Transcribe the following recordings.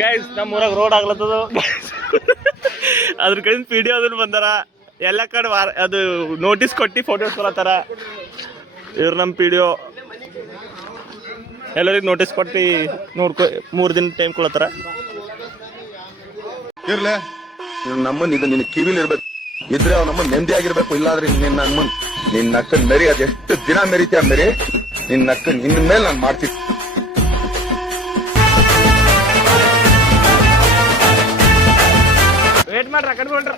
Guys ನಮ್ಮ ಊರಾಗ road ಆಗ್ಲತ್ತದ ಅದ್ರ ಕಡೆಯಿಂದ ಪಿಡಿಒ ಅದನ್ನ ಬಂದಾರ ಎಲ್ಲ ಕಡೆ ಅದು ನೋಟಿಸ್ ಕೊಟ್ಟು ಫೋಟೋಸ್ ಕೊಡತ್ತಾರ ಇವ್ರು ನಮ್ಮ ಪಿಡಿಒ ಎಲ್ಲರಿಗೂ ನೋಟಿಸ್ ಕೊಟ್ಟು ನೋಡ್ಕೊ 3 ದಿನ ಟೈಮ್ ಕೊಡತ್ತಾರ ಇರ್ಲೆ ನಮ್ಮನ್ ಇದು ನಿನ್ನ ಕಿವಿಲಿ ಇರ್ಬೇಕು ಇದ್ರೆ ಅವ್ ನಮ್ಮನ್ ನೆಮ್ಮದಿ ಆಗಿರ್ಬೇಕು ಇಲ್ಲಾದ್ರೆ ನಿನ್ನ ಅಕ್ಕನ್ ಮೆರಿ ಅದೆಷ್ಟು ದಿನ ಮೆರಿತೀಯ ಮೆರಿ ನಿನ್ನ ಅಕ್ಕನ್ ಇನ್ ಮೇಲೆ ನಾನು ಮಾಡ್ತೀನಿ ವೇಟ್ ಮಾಡ್ರ ಕಡೆ ಬಿಡ್ರ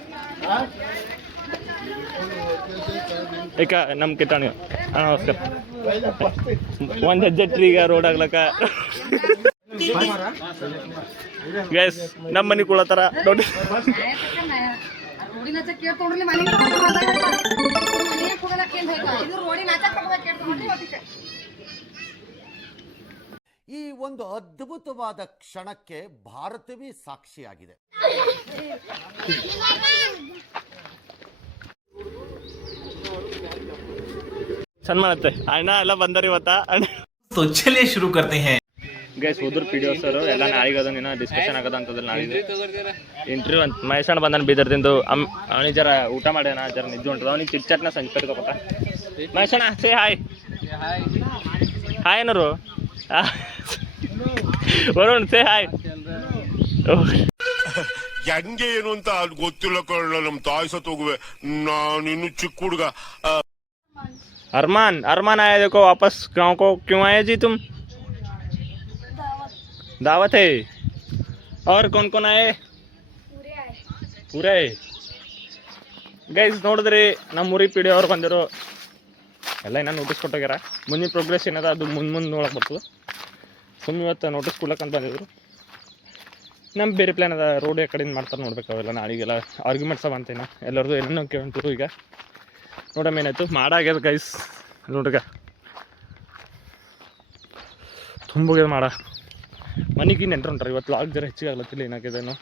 ಈಗ ನಮ್ಮ ಕಿತ್ತಾಣಿ ನಮಸ್ಕಾರ ಒಂದು ಹೆಜ್ಜೆ ಈಗ ರೋಡ್ ಆಗ್ಲಕ್ಕ ಗೈಸ್ ನಮ್ಮ ಮನೆ ಕುಳತ್ತಾರ ನೋಡಿ ಈ ಒಂದು ಅದ್ಭುತವಾದ ಕ್ಷಣಕ್ಕೆ ಭಾರತವೇ ಸಾಕ್ಷಿಯಾಗಿದೆ. ಚಂದ ಮಾಡತ್ತೆ ಅಣ್ಣ ಎಲ್ಲ ಬಂದಾರ ಇವತ್ತ तो चलिए शुरू करते हैं ಗೈಸ್ ಹೋದ್ರ ಪಿಡಿಒ ಸರ್ ಎಲ್ಲ ನಾಳೆಗೆ ಅದನ್ನ ಡಿಸ್ಕಷನ್ ಆಗದ ಅಂತದಲ್ಲ ನಾಳೆಗೆ ಇಂಟರ್ವ್ಯೂ ಅಂತ ಮಹೇಶಣ್ಣ ಬಂದಾನ ಬೀದರ್ದಿಂದ ಅವನಿಗೆ ಜರ ಊಟ ಮಾಡ್ಯಾನ ಜರ ನಿದ್ದೆ ಹೊಂಟದ ಅವನಿಗೆ ಚಿಟ್ಚಾಟ್ನ ಸಂಜೆ ಕಡೆ ತಗೋತ ಮಹೇಶಣ್ಣ ಸೇ ಹಾಯ್ ಹಾಯ್ ಏನರು ವರುಣ್ ಸೇ ಹಾಯ್ ಹೆಂಗೆ ಏನು ಅಂತ ಅದು ಗೊತ್ತಿಲ್ಲ ಕಣ ನಮ್ ತಾಯಿ ಸತ್ ಹೋಗುವೆ ನಾನಿನ್ನು ಚಿಕ್ಕ ಹುಡುಗ अरमान अरमान आया देखो वापस गांव को क्यों आए जी तुम दावत है और कौन कौन आए पूरे ಗೈಸ್ ನೋಡಿದ್ರಿ ನಮ್ಮ ಊರಿಗೆ ಪಿಡಿಒ ಅವ್ರು ಬಂದಿರೋ ಎಲ್ಲ ಇನ್ನೂ ನೋಟಿಸ್ ಕೊಟ್ಟೋಗ್ಯಾರ ಮುಂದಿನ ಪ್ರೋಗ್ರೆಸ್ ಏನದ ಅದು ಮುಂದೆ ನೋಡಕ್ಕೆ ಬರ್ತದೆ ಸುಮ್ಮನೆ ಇವತ್ತು ನೋಟಿಸ್ ಕೊಡ್ಲಕ್ಕಂತ ಬಂದಿದ್ರು ನಮ್ಮ ಬೇರೆ ಪ್ಲ್ಯಾನ್ ಅದ ರೋಡ್ ಯಾವ ಕಡೆಯಿಂದ ಮಾಡ್ತಾರೆ ನೋಡ್ಬೇಕು ಅವೆಲ್ಲ ನಾಳೆಗೆಲ್ಲ ಆರ್ಗ್ಯುಮೆಂಟ್ಸ್ ಅವ ಅಂತೇನ ಎಲ್ಲರದು ಏನೇನೋ ಕೇಳ್ತಿರು ಈಗ ನೋಡಮ್ಮ ಏನಾಯ್ತು ಮಾಡಾಗ್ಯದ ಗೈಸ್ ನೋಡ್ರಿಗ ತುಂಬೋಗ್ಯದ ಮಾಡ ಮನೆಗೆ ನೆಂಟ್ರು ಹೊಂಟ್ರ ಇವತ್ತು ಲಾಗ್ ಜರ ಹೆಚ್ಚಿಗೆ ಆಗ್ಲತ್ತಿಲ್ಲ ಏನಾಗಿದೇನೋ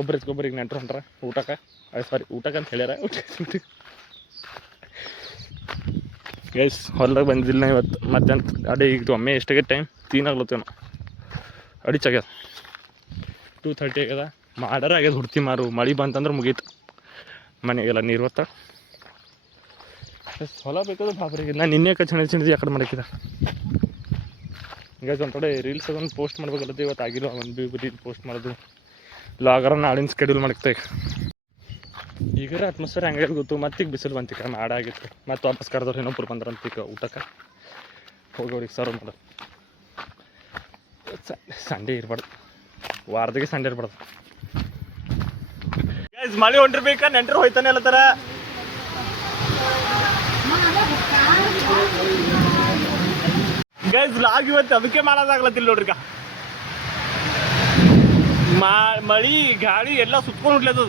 ಒಬ್ಬರಿಗೆ ನೆಂಟ್ರು ಹೊಂಟ್ರ ಊಟಕ್ಕೆ ಸಾರಿ ಊಟಕ್ಕೆ ಅಂತ ಹೇಳ್ಯಾರ ಗೈಸ್ ಹೊಲ್ದಾಗ ಬಂದಿಲ್ಲ ಇವತ್ತು ಮಧ್ಯಾಹ್ನ ಅದೇ ಈಗ ಒಮ್ಮೆ ಎಷ್ಟಾಗ್ಯದ ಟೈಮ್ 3 ಆಗ್ಲತ್ತೇನೋ ಅಡಿಚಾಗ್ಯದ 2:30 ಆಗ್ಯದ ಮಾಡಾರ ಆಗ್ಯದ ಹುಡ್ತಿ ಮಾರು ಮಳೆ ಬಂತಂದ್ರೆ ಮುಗೀತು ಮನೆಗೆಲ್ಲ ನೀರು ಹೊತ್ತ ಹೊಲ ಬೇಕಾದ್ರೆ ಬಾಬ್ರಿಗೆ ನಾನು ನಿನ್ನೆ ಚಿಣಿದಿ ಆ ಕಡೆ ಮಾಡಕ್ಕಿದ ಈಗ ಒಂದು ಕಡೆ ರೀಲ್ಸ್ ಅದನ್ನು ಪೋಸ್ಟ್ ಮಾಡ್ಬೇಕಲ್ಲತ್ತೆ ಇವತ್ತು ಆಗಿಲ್ಲ ಒಂದು ರೀಲ್ ಪೋಸ್ಟ್ ಮಾಡೋದು ಲಾಗರ ನಾಳಿನ ಸ್ಕೆಡ್ಯೂಲ್ ಮಾಡಕ್ಕೆ ಈಗ ಅಟ್ಮಾಸ್ಫಿಯರ್ ಹಂಗೆ ಗೊತ್ತು ಮತ್ತೆ ಈಗ ಬಿಸಿಲು ಬಂತಿಕ ಮಾಡಾಗಿತ್ತು ಮತ್ತು ವಾಪಸ್ ಕರೆದವ್ರು ಇನ್ನೊಬ್ರು ಬಂದ್ರಂತ ಈಗ ಊಟಕ್ಕೆ ಹೋಗೋರಿಗೆ ಸರ್ವ್ ಮಾಡೋದು ಸಂಡೇ ಇರ್ಬಾರ್ದು ವಾರದಾಗೆ ಸಂಡೇ ಇರ್ಬಾರ್ದು ಮಳೆ ಹೊಂಟಿರ್ಬೇಕಾ ನೆಂಟರು ಹೋಯ್ತಾನೆ ಅಲ್ಲತ್ತಾರ ಗೈಸ್ ಲಾಗ್ ಇವತ್ತು ಅದಕ್ಕೆ ಮಾಡೋದಾಗ್ಲತ್ತಿಲ್ಲ ನೋಡ್ರಿಕ ಮಳಿ ಗಾಳಿ ಎಲ್ಲ ಸುತ್ಕೊಂಡು ಹುಡ್ಲದ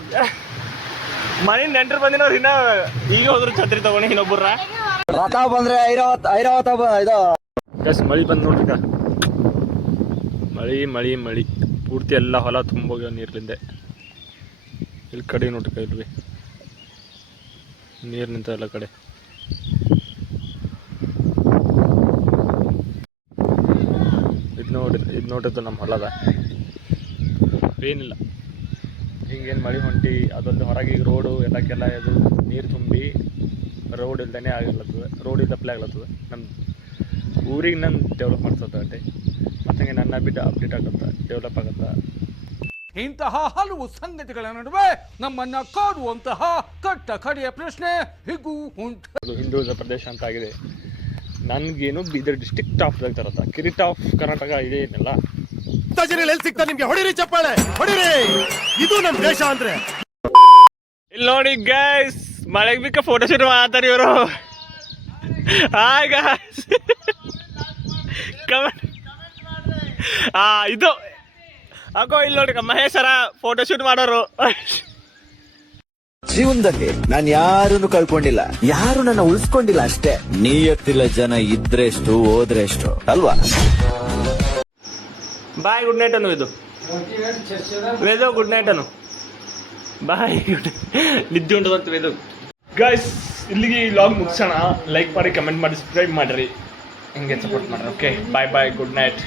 ಮನೆ ನೆಂಟರು ಬಂದಿನವ್ರು ಇನ್ನ ಈಗ ಹೋದ್ರು ಛತ್ರಿ ತಗೊಂಡು ಇನ್ನೊಬ್ಬರ ಬಂದ್ರೆ ಗೈಸ್ ಮಳಿ ಬಂದು ನೋಡ್ರಿಕ ಮಳಿ ಮಳಿ ಪೂರ್ತಿ ಎಲ್ಲ ಹೊಲ ತುಂಬೋಗ್ಯಾವ ನೀರ್ಲಿಂದೆ ಇಲ್ಲಿ ಕಡೆ ನೋಡ್ರಿಕ ಇಲ್ರಿ ನೀರು ನಿಂತ ಎಲ್ಲ ಕಡೆ ಇದು ನೋಡಿದ್ದು ನಮ್ಮ ಹೊಲದ ಏನಿಲ್ಲ ಹಿಂಗೇನು ಮಳೆ ಹೊಂಟಿ ಅದೊಂದು ಹೊರಗೆ ಈಗ ರೋಡು ಎಲ್ಲಕ್ಕೆಲ್ಲ ಅದು ನೀರು ತುಂಬಿ ರೋಡ್ ಇಲ್ದೇ ಆಗ್ಲತ್ತದ ರೋಡ್ ಇಲ್ಲಪ್ಲೇ ಆಗ್ಲತ್ತದ ನಮ್ಮ ಊರಿಗೆ ನಾನು ಡೆವಲಪ್ ಮಾಡ್ಸೋದು ಅಷ್ಟೇ ಮತ್ತು ಹಂಗೆ ನನ್ನ ಬಿಟ್ಟು ಅಪ್ಡೇಟ್ ಆಗುತ್ತಾ ಡೆವಲಪ್ ಆಗುತ್ತಾ ಇಂತಹ ಹಲವು ಸಂಗತಿಗಳ ನಡುವೆ ನಮ್ಮನ್ನ ಕಾಡುವಂತಹ ಕಟ್ಟ ಕಡೆಯ ಪ್ರಶ್ನೆ ಹೀಗೂ ಉಂಟು. ಅದು ಹಿಂದುಳಿದ ಪ್ರದೇಶ ಅಂತ ಆಗಿದೆ. ನನ್ಗೇನು ಬೀದರ್ ಡಿಸ್ಟ್ರಿಕ್ಟ್ ಟಾಪ್ದಾಗ ತರತ್ತ ಕಿರೀಟ ಆಫ್ ಕರ್ನಾಟಕ ಇದೆ ಏನಿಲ್ಲ ಸಿಗ್ತಾ ನಿಮ್ಗೆ ಹೊಡಿರಿ ಚಪ್ಪಾಳೆ ಹೊಡಿರಿ ಇದು ನಮ್ಮ ದೇಶ ಅಂದ್ರೆ. ಇಲ್ಲಿ ನೋಡಿ ಗೈಸ್ ಮಳೆಗೆ ಬಿಕ್ಕ ಫೋಟೋ ಶೂಟ್ ಮಾಡ್ತಾರೆ ಇವರು. ಹಾಯ್ ಗೈಸ್ ಕಮೆಂಟ್ ಇದು ಹಾಕೋ ಇಲ್ಲಿ ನೋಡಿ ಮಹೇಶರ ಫೋಟೋ ಶೂಟ್ ಮಾಡೋರು. ಜೀವನದಲ್ಲಿ ನಾನು ಯಾರನ್ನು ಕಳ್ಕೊಂಡಿಲ್ಲ, ಯಾರು ನನ್ನ ಉಳಿಸ್ಕೊಂಡಿಲ್ಲ ಅಷ್ಟೇ. ನೀಯತ್ತಿಲ್ಲ ಜನ ಇದ್ರೆಷ್ಟು ಹೋದ್ರೆಷ್ಟು ಅಲ್ವಾ. ಬಾಯ್ ಗುಡ್ ನೈಟ್ ಅನ್ನು ಇದು ವೇದೋ ಗುಡ್ ನೈಟ್ ಅನ್ನು ಬಾಯ್ ಗುಡ್ ನಿದ್ದೆ ಉಂಟದಂತ ವೇದೋ. ಗೈಸ್ ಇಲ್ಲಿಗೆ ಲಾಗ್ ಮುಗಿಸೋಣ. ಲೈಕ್ ಮಾಡಿ ಕಮೆಂಟ್ ಮಾಡಿ ಸಬ್ಸ್ಕ್ರೈಬ್ ಮಾಡಿರಿ, ಹಿಂಗೆ ಸಪೋರ್ಟ್ ಮಾಡಿರಿ. Okay bye bye good night.